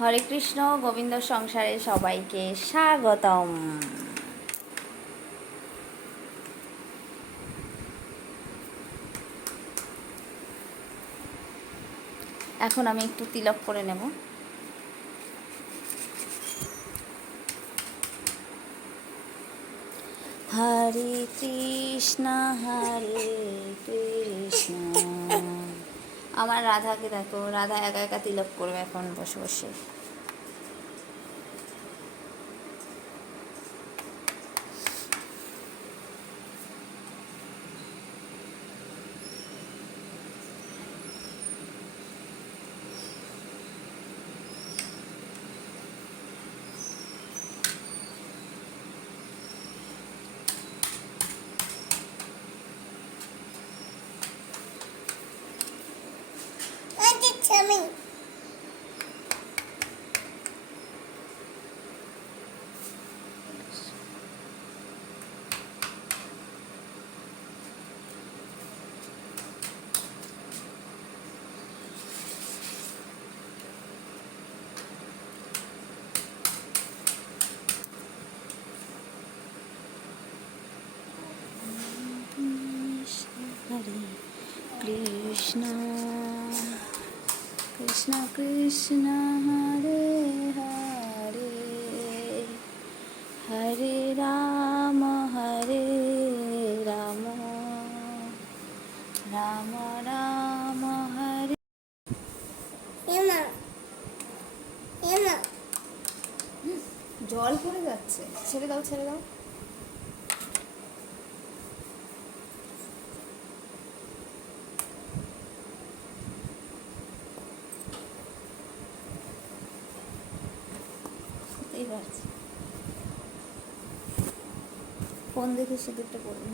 হরে কৃষ্ণ, গোবিন্দ সংসারে সবাইকে স্বাগতম। এখন আমি একটু তিলক করে নেব। হরে কৃষ্ণ হরে কৃষ্ণ। আমার রাধাকে দেখো, রাধা একা একা তিলক করবে এখন বসে বসে। হরে কৃষ্ণ কৃষ্ণ কৃষ্ণ হরে হরে, হরে রাম রাম রাম হরে। জল পড়ে যাচ্ছে, ছেড়ে দাও ছেড়ে দাও। ফোন দেখে সিঁদুরটা পড়বে।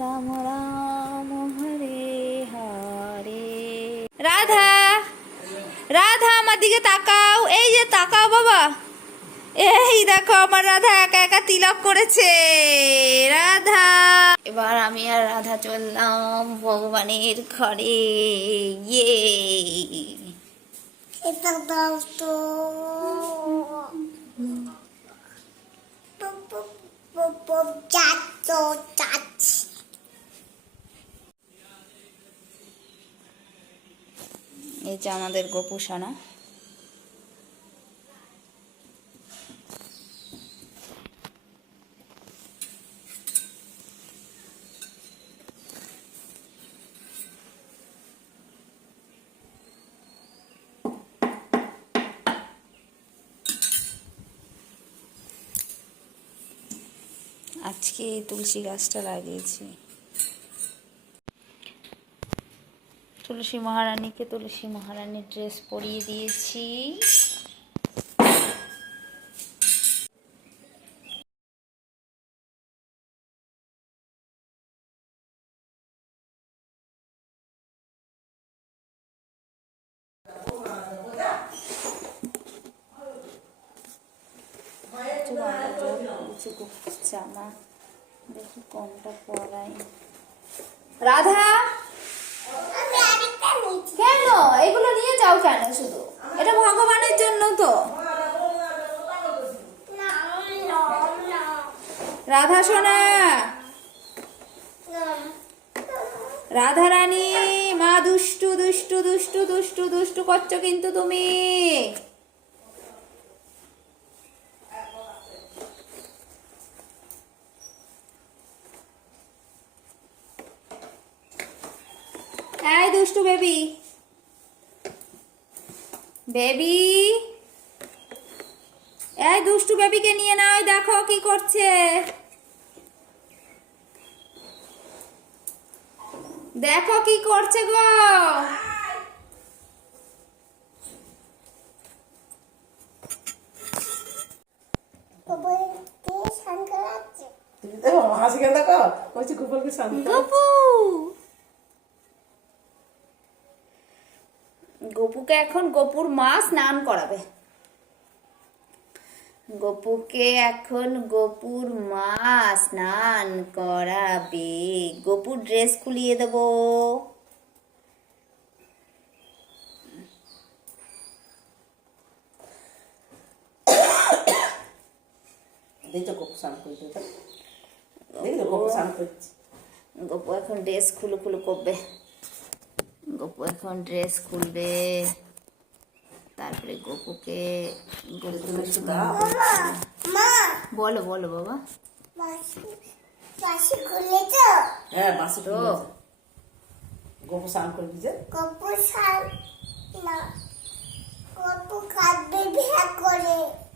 রাম রাম হরে হরে। রাধা রাধা আমার দিকে তাকাও, এই যে তাকাও বাবা। এই দেখো আমার রাধা একা একা তিলক করেছে। রাধা, এবার আমি আর রাধা চললাম ভগবানের ঘরে। ইয়ে এটা দাও তো। এই যে আমাদের গোপুসানা। আজকে তুলসী গাছটা লাগিয়েছি। তুলসী মহারানীকে তুলসী মহারানীর ড্রেস পরিয়ে দিয়েছি। জামা দেখি কোনটা পরাই। রাধা কেন এগুলো নিয়ে যাও কেন? শুধু এটা ভগবানের জন্য তো। রাধা সোনা, রাধা রানী মা দুষ্টু দুষ্টু দুষ্টু দুষ্টু দুষ্টু করছো কিন্তু তুমি। এই দুষ্টু বেবি, বেবি, এই দুষ্টু বেবিকে নিয়ে নাও। দেখো কি করছে, দেখো কি করছে গো। হাসি কেন দেখো, বলছি গোপালকে গপু গপুকে এখন গপুর মা স্নান করাবে। গপুকে এখন গপুর মা স্নান করাবে। গপুর ড্রেস খুলিয়ে দেব। গপু এখন ড্রেস খুলু করবে। গপু এখন ড্রেস খুলবে। তারপরে গপুকে বলো বলো বাবা। হ্যাঁ বাসি তো গপু স্নান করবি যে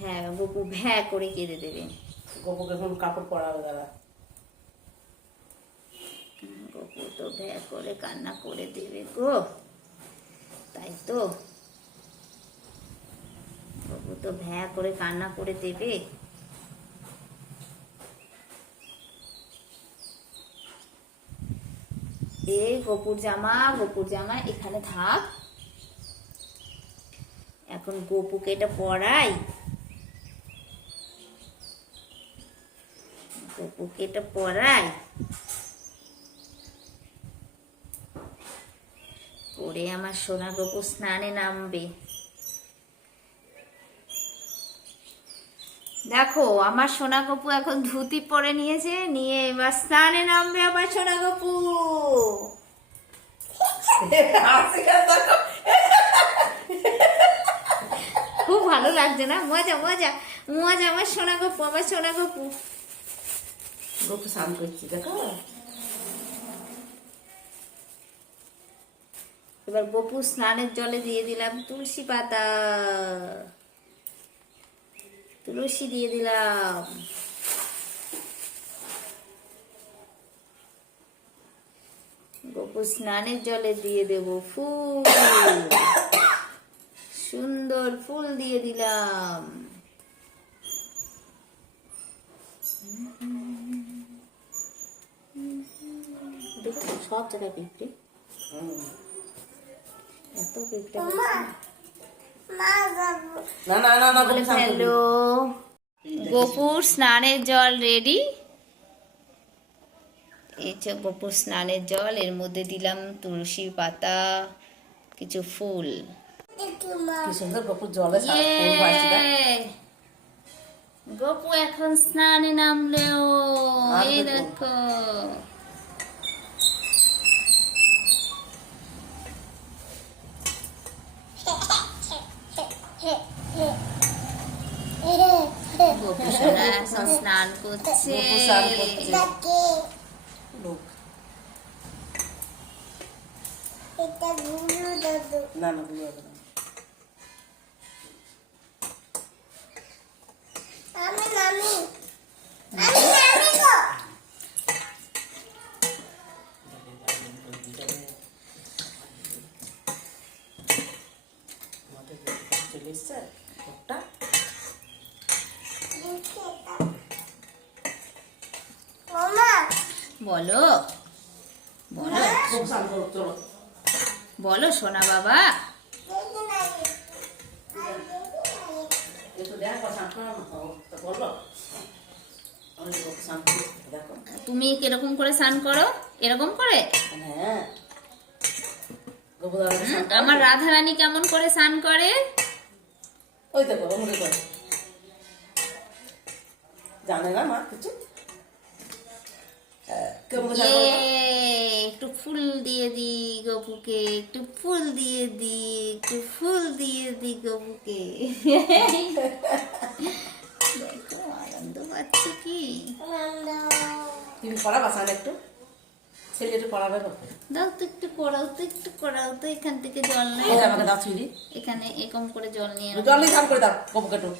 হ্যাঁ গপু ভ্যা করে কেঁদে দেবে। গপুকে এখন কাপড় পরাবে দাদা। গপু তো ভ্যা করে কান্না করে দেবে গো। তাই তো গপু তো ভ্যা করে কান্না করে দেবে। এই গপুর জামা এখানে থাক। এখন গপুকে এটা পরাই। গপুকে এটা পরাই পরে আমার সোনা গপু স্নানে নামবে। দেখো আমার সোনা গপু এখন ধুতি পরে নিয়েছে, নিয়ে এবার স্নানে নামবে আমার সোনা গপু। খুব ভালো লাগছে না? মজা মজা মজা আমার সোনা গপু, আমার সোনা গপু। গপু স্নান করছি দেখো। এবার গপু স্নানের জলে দিয়ে দিলাম তুলসী পাতা, তুলসী দিয়ে দিলাম। গপু স্নানের জলে দিয়ে দেব ফুল, সুন্দর ফুল দিয়ে দিলাম। দেখো সব জায়গায় পিঁপড়ে, এত পিঁপড়ে। না না না না বলে ফেললো। গপুর স্নানের জল রেডি। এই যে গপুর স্নানের জল, এর মধ্যে দিলাম তুলসী পাতা, কিছু ফুল। কি সুন্দর গপুর জলে ফুল ভাসছে। গপু এখন স্নানে নামলো। এই দেখো গপু সোনা এখন স্নান করছে। না না গুলো হবে না। চলে এসছে ওটা বলো বলো চলো বলো সোনা বাবা। তুমি কিরকম করে স্নান করো? এরকম করে? হ্যাঁ আমার রাধা রানী কেমন করে স্নান করে? ওই দেখো মনে করে জানে না মা কিছু। একটু ফুল দিয়ে দি গপুকে, একটু ফুল দিয়ে দি, একটু ফুল দিয়ে দি গপুকে। দেখো আনন্দ পাচ্ছে কি। তুমি পড়াবা স্নান একটু, ছেলে একটু পড়াবে। দাও তো একটু করাও তো, একটু করাও তো। এখান থেকে জল নেই, আমাকে দাও ছুরি। এখানে এরকম করে জল নিয়ে জল নিয়ে স্নান করে দাও গপুকে একটু।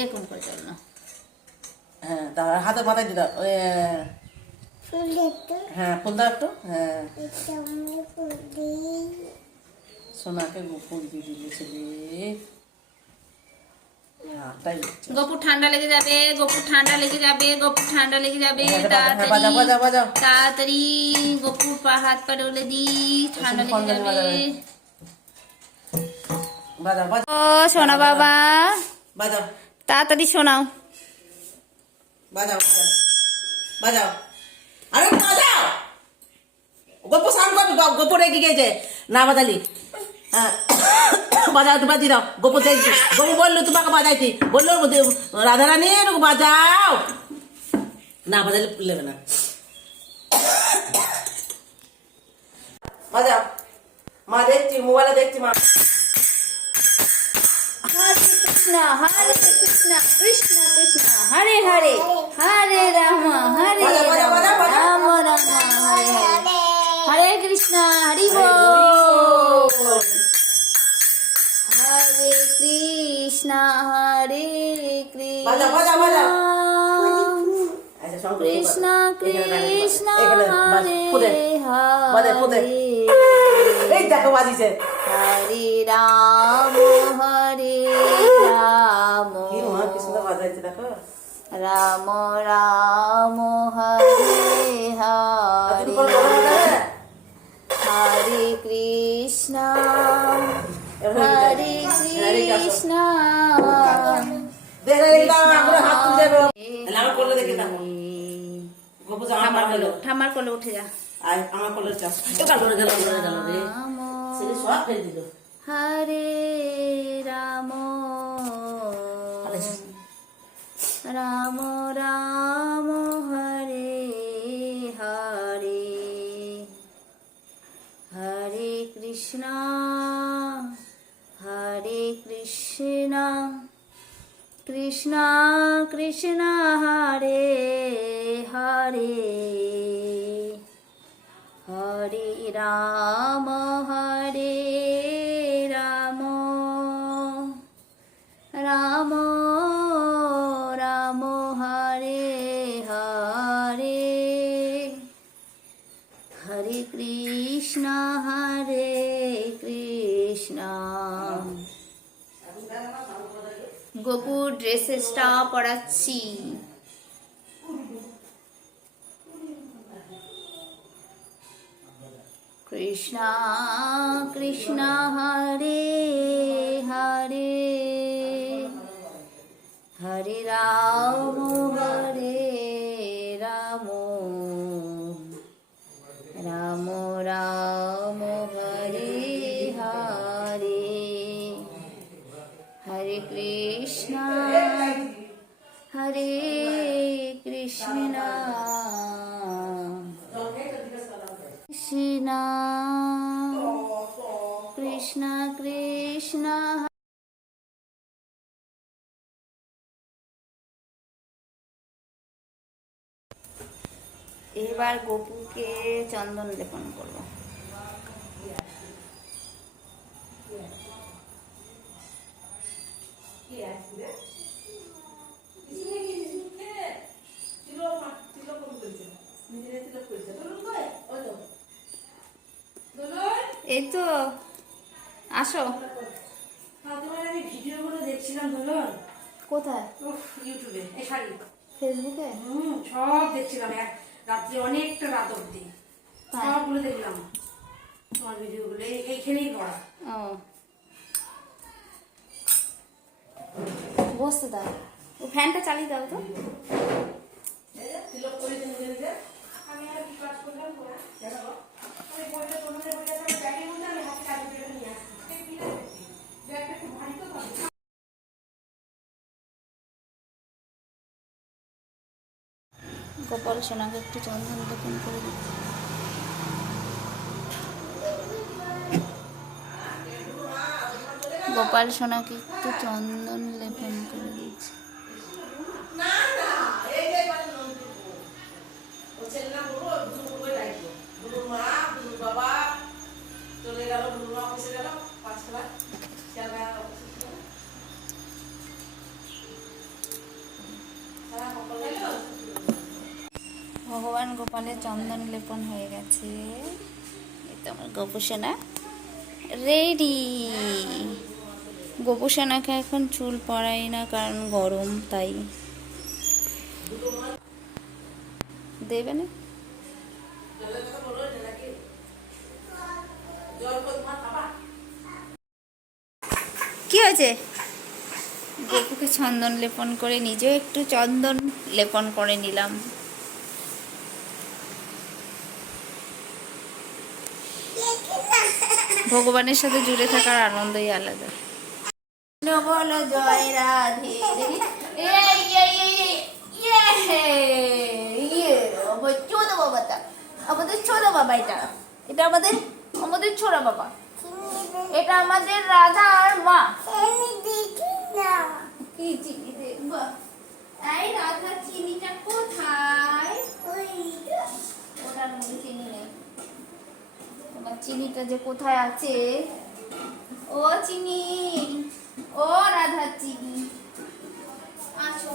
এরকম করে জল না। হ্যাঁ তা হাতে মাথায় দিয়ে দাও। হ্যাঁ ফুল দাও একটু। হ্যাঁ সোনাকে ফুল দিয়ে দিলে ছেলে। হ্যাঁ, তাই হচ্ছে। গপুর ঠান্ডা লেগে যাবে, গপুর ঠান্ডা লেগে যাবে, গপুর ঠান্ডা লেগে যাবে। হ্যাঁ, তাড়াতাড়ি বাজাও, বাজাও, বাজাও। তাড়াতাড়ি গপুর হাত পা ডলে দি, ঠান্ডা লেগে ফোন যাবে। বাজাও, বাজাও, ও সোনা বাবা, বাজাও, তাড়াতাড়ি শোনাও। বাজাও, বাজাও, বাজাও। আরে বাজাও। গপ্প সাউন্ড করবি, গপ্প রেগে গেছে। না বাজালি। হ্যাঁ। বাজাও, একটু বাজিয়ে দাও। গপ্প দেখছি। গপ্প বললো তোমাকে বাজাইছি। বললো রাধারানী একটু বাজাও। না বাজালে নেবে না। বাজাও। মা দেখছি, মোবাইলে দেখছি মা। হরে কৃষ্ণ হরে কৃষ্ণ কৃষ্ণ কৃষ্ণ হরে হরে, হরে রাম হরে রাম রাম রাম হরে হরে, হরে কৃষ্ণ হরি বল। হরে কৃষ্ণ হরে বাজাও, বাজাও, বাজাও। কৃষ্ণ আচ্ছা, সব কৃষ্ণ কৃষ্ণ এখানে ফুদে, বাজে, ফুদে। হরে এই দেখো বাজিছে। হরে রাম হরে রাম কি মা কি সুন্দর বাজাইছে দেখো। রাম রাম হরে হরে, হরে কৃষ্ণ হরে কৃষ্ণ। ঠাম্মার কোলে উঠে যা। হরে রাম রাম রাম হরে হরে, হরে কৃষ্ণ হরে কৃষ্ণ কৃষ্ণ কৃষ্ণ হরে হরে, হরে রাম হরে রাম রাম রাম হরে হরে, হরে কৃষ্ণ হরে কৃষ্ণ। গোপুর ড্রেসেসটা পরাচ্ছি। কৃষ্ণ কৃষ্ণ হরে হরে, হরে রাম হরে রাম রাম রাম হরে হরে, হরে কৃষ্ণ হরে কৃষ্ণ কৃষ্ণ কৃষ্ণ কৃষ্ণ। এবার গপুকে চন্দন লেপন করবো। এই তো আসো। আমি ভিডিওগুলো দেখছিলাম ধরো কোথায়? ইউটিউবে, এই শাড়ি ফেসবুকে? সব দেখছিলাম এক রাত্রে, অনেকটা রাত অব্দি সবগুলো দেখলাম তোমার ভিডিওগুলো। এইখানেই করা। ও বসতে দাও, ও ফ্যানটা চালিয়ে দাও তো। তিলক করে নিজে নিজে। আমি আর কি কাজ করলাম জানো, আমি বইটা তোমাদের বইটা আমি ব্যাগের মধ্যে আমি হাতে কাজ করে নিয়ে আসছি। ব্যাগটা খুব ভারী তো। গোপাল সোনাকে একটু চন্দন লেপন করে দিচ্ছি। গোপাল সোনাকে একটু চন্দন লেপন করে দিচ্ছি। ভগবান গোপালের চন্দন লেপন হয়ে গেছে। এই তো আমার গোপু সোনা রেডি। গোপুসোনাকে এখন চুল পড়াই না, কারণ গরম, তাই দেবে না। কি হয়েছে? গোপুকে চন্দন লেপন করে নিজেও একটু চন্দন লেপন করে নিলাম। ভগবানের সাথে জুড়ে থাকার আনন্দই আলাদা। বলো জয় রাধে। ছোট বাবাটা আমাদের ছোট বাবা, এটা এটা আমাদের আমাদের ছোট বাবা, এটা আমাদের রাধার মা। কি চিনি দেখবা? এই রাধা চিনিটা কোথায়? ওটার মধ্যে চিনি নেই। তোমার চিনিটা যে কোথায় আছে? ও চিনি, ও রাধা চিনি, আসো।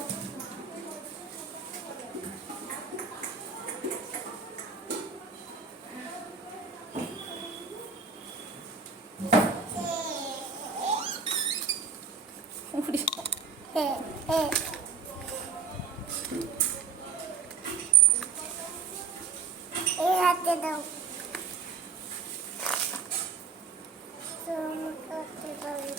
হাতে দাও করতে পারি।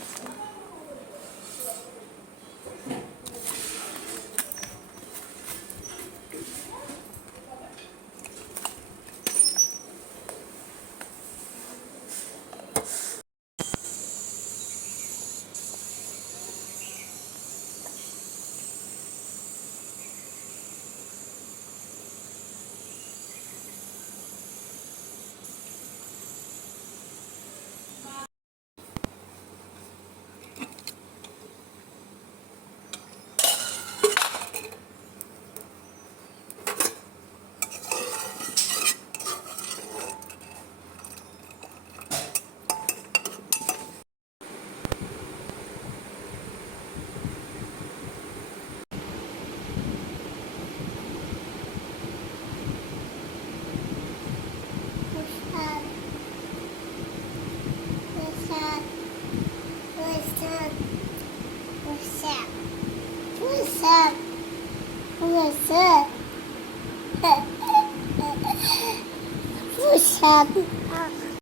What's up?